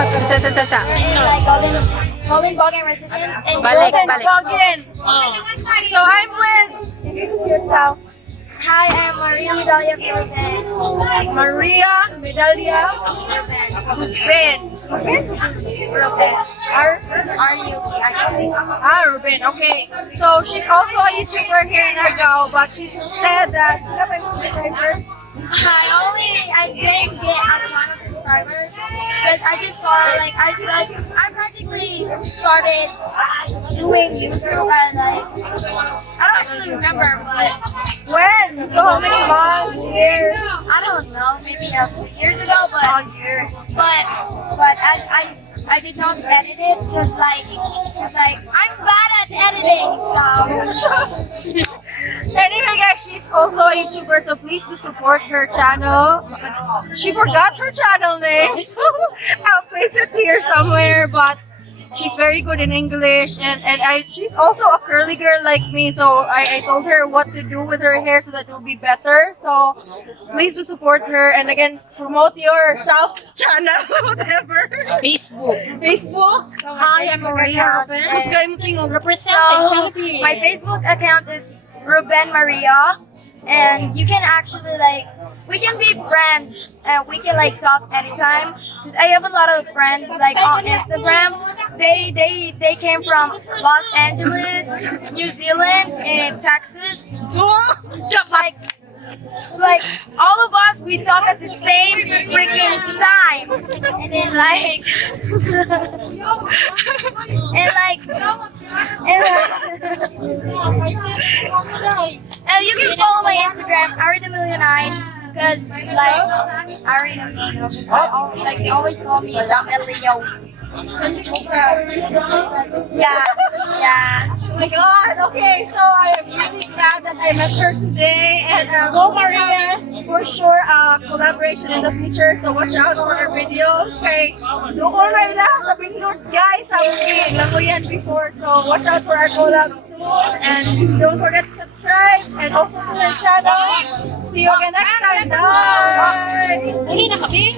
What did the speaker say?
Sa. Like golden bogey resistance and Balik, golden balik. bogey. Oh. So I'm with yourself. Hi, I'm Maria Medalia Philippines. Maria Medalia Ruben. Ruben. R-U actually. Ruben, okay. So she's also a YouTuber here in Argao, but she said that you have a subscriber. I didn't get a ton of subscribers because I just saw I practically started doing YouTube and I don't really remember but When? So how many months, years? I don't know, maybe a few years ago but I did not edit it because like I'm bad at editing so Anyway guys, she's also a YouTuber, so please do support her channel. She forgot her channel name, so I'll place it here somewhere, but she's very good in English and she's also a curly girl like me, so I told her what to do with her hair so that it will be better. So please do support her and again promote your self channel, whatever. Facebook. Hi, I'm Maria. Gusto mo tingog represent So, my Facebook account is Ruben Maria, and you can actually we can be friends and we can talk anytime. Cause I have a lot of friends on Instagram. They came from Los Angeles, New Zealand, and Texas. Like all of us, we talk at the same freaking time, and then and you can follow my Instagram, Ari9, because they always call me Leo. Yeah. Oh my god, okay, so I am really glad that I met her today and Go, Maria! for sure collaboration in the future, so watch out for our videos. Okay, doon right now sa Pindot guys, sabi lang ko yan before, so watch out for our collab soon and don't forget to subscribe and also to her channel. See you again next time. Bye! Uli na kami.